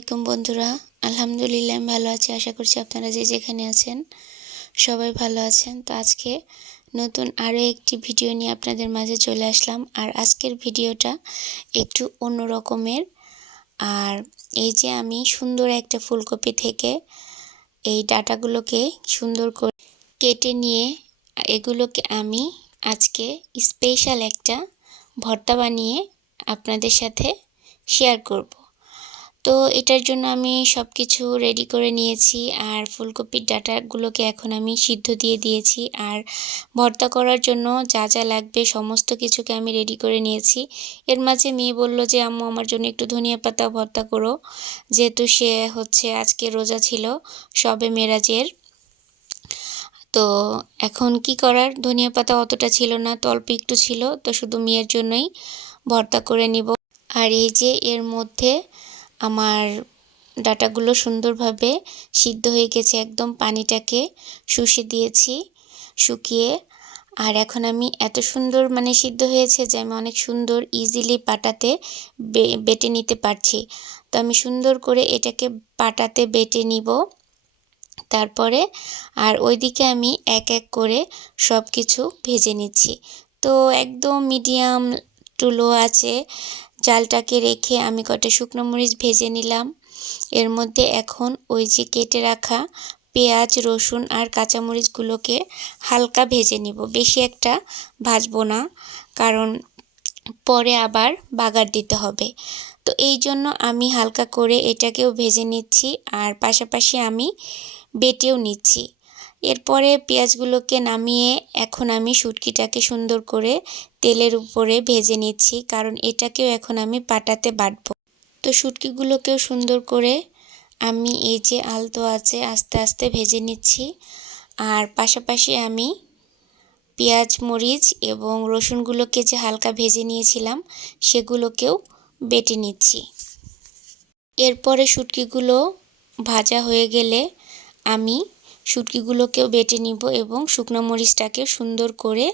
বন্ধুরা। আলহামদুলিল্লাহ আমি ভালো আছি। আশা করছি আপনারা যে যেখানে আছেন সবাই ভালো আছেন। তো আজকে নতুন আরও একটি ভিডিও নিয়ে আপনাদের মাঝে চলে আসলাম। আর আজকের ভিডিওটা একটু অন্য রকমের। আর এই যে আমি সুন্দর একটা ফুলকপি থেকে এই ডাটাগুলোকে সুন্দর করে কেটে নিয়ে এগুলোকে আমি আজকে স্পেশাল একটা ভর্তা বানিয়ে আপনাদের সাথে শেয়ার করব। তো এটার জন্য আমি সব কিছু রেডি করে নিয়েছি। আর ফুলকপির ডাটাগুলোকে এখন আমি সিদ্ধ দিয়ে দিয়েছি। আর ভর্তা করার জন্য যা যা লাগবে সমস্ত কিছুকে আমি রেডি করে নিয়েছি। এর মাঝে মেয়ে বলল যে, আম্মু, আমার জন্য একটু ধনিয়া পাতা ভর্তা করো। যেহেতু সে হচ্ছে আজকে রোজা ছিল, সবে মেরাজের। তো এখন কি করার? ধনিয়া পাতা অতটা ছিল না, তো অল্প একটু ছিল। তো শুধু মেয়ের জন্যই ভর্তা করে নিব। আর এই যে এর মধ্যে আমার ডাটাগুলো সুন্দরভাবে সিদ্ধ হয়ে গেছে, একদম পানিটাকে শুষে দিয়েছি, শুকিয়ে। আর এখন আমি এত সুন্দর মানে সিদ্ধ হয়েছে যে আমি অনেক সুন্দর ইজিলি পাটাতে বেটে নিতে পারছি। তো আমি সুন্দর করে এটাকে পাটাতে বেটে নিব। তারপরে আর ওইদিকে আমি এক এক করে সব কিছু ভেজে নিচ্ছি। তো একদম মিডিয়াম টু লো আছে। জালটাকে রেখে আমি কটা শুকনো মরিচ ভেজে নিলাম। এর মধ্যে এখন ওই যে কেটে রাখা পেঁয়াজ, রসুন আর কাঁচামরিচগুলোকে হালকা ভেজে নিব। বেশি একটা ভাজবো না, কারণ পরে আবার বাগার দিতে হবে। তো এই জন্য আমি হালকা করে এটাকেও ভেজে নিচ্ছি আর পাশাপাশি আমি বেটেও নিচ্ছি। এরপরে পেঁয়াজগুলোকে নামিয়ে এখন আমি শুটকিটাকে সুন্দর করে তেলের উপরে ভেজে নিচ্ছি, কারণ এটাকেও এখন আমি পাটাতে বাটব। তো শুটকিগুলোকেও সুন্দর করে আমি এই যে আলতো আছে আস্তে আস্তে ভেজে নিচ্ছি, আর পাশাপাশি আমি পেঁয়াজ, মরিচ এবং রসুনগুলোকে যে হালকা ভেজে নিয়েছিলাম সেগুলোকেও বেটে নিচ্ছি। এরপরে শুটকিগুলো ভাজা হয়ে গেলে আমি শুটকিগুলোকেও বেটে নিব এবং শুকনো মরিচটাকে সুন্দর করে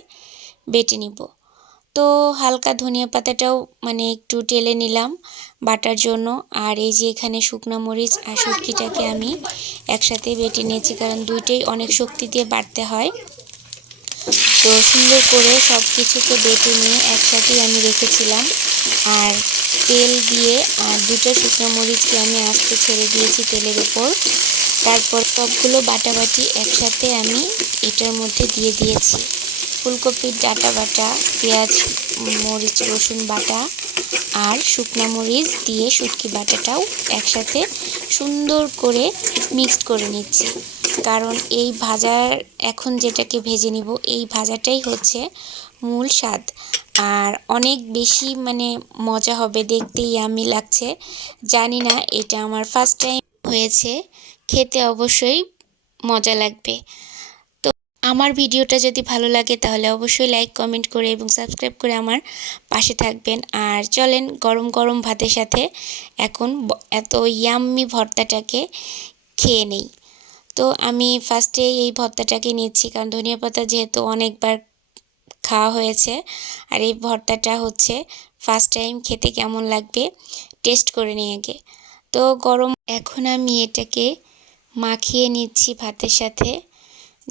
বেটে নিব। তো হালকা ধনিয়া পাতাটাও মানে একটু টেলে নিলাম বাটার জন্য। আর এই যে এখানে শুকনো মরিচ আর শুটকিটাকে আমি একসাথে বেটে নিয়েছি কারণ দুইটাই অনেক শক্তি দিয়ে বাটতে হয়। তো সুন্দর করে সব কিছুকে বেটে নিয়ে একসাথেই আমি রেখেছিলাম। আর তেল দিয়ে আর দুটো শুকনো মরিচকে আমি আস্তে ছেড়ে দিয়েছি তেলের উপর তারপর সবগুলো বাটাবাটি একসাথে আমি এটার মধ্যে দিয়ে দিয়েছি। ফুলকপির ডাটা বাটা, পেঁয়াজ, মরিচ, রসুন বাটা আর শুকনো মরিচ দিয়ে শুটকি বাটাটাও একসাথে সুন্দর করে মিক্সড করে নিচ্ছি। কারণ এই ভাজার, এখন যেটাকে ভেজে নিব, এই ভাজাটাই হচ্ছে মূল স্বাদ। আর অনেক বেশি মানে মজা হবে দেখতেই আমি লাগছে। জানি না এটা আমার ফার্স্ট টাইম হয়েছে। খেতে অবশ্যই মজা লাগবে। তো আমার ভিডিওটা যদি ভালো লাগে তাহলে অবশ্যই লাইক কমেন্ট করে এবং সাবস্ক্রাইব করে আমার পাশে থাকবেন। আর চলেন গরম গরম ভাতের সাথে এখন এত ইয়াম্মি ভর্তাটাকে খেয়ে নেই। তো আমি ফার্স্টে এই ভর্তাটাকে নিচ্ছি কারণ ধনিয়া পাতা যেহেতু অনেকবার খাওয়া হয়েছে, আর এই ভর্তাটা হচ্ছে ফার্স্ট টাইম খেতে কেমন লাগবে টেস্ট করে নিয়ে আগে। তো গরম, এখন আমি এটাকে মাখিয়ে নিচ্ছি ভাতের সাথে।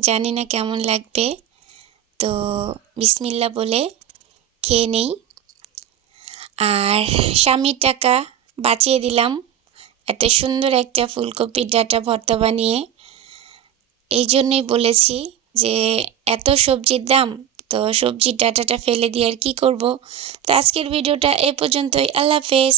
জানি না কেমন লাগবে। তো বিসমিল্লা বলে খেয়ে নেই। আর স্বামীর টাকা বাঁচিয়ে দিলাম। এত সুন্দর একটা ফুলকপির ডাটা ভর্তা বানিয়ে। এই জন্যই বলেছি যে, এত সবজির দাম, তো সবজির ডাটাটা ফেলে দিয়ে আর কী করব? তো আজকের ভিডিওটা এ পর্যন্তই। আল্লাহ হাফেজ।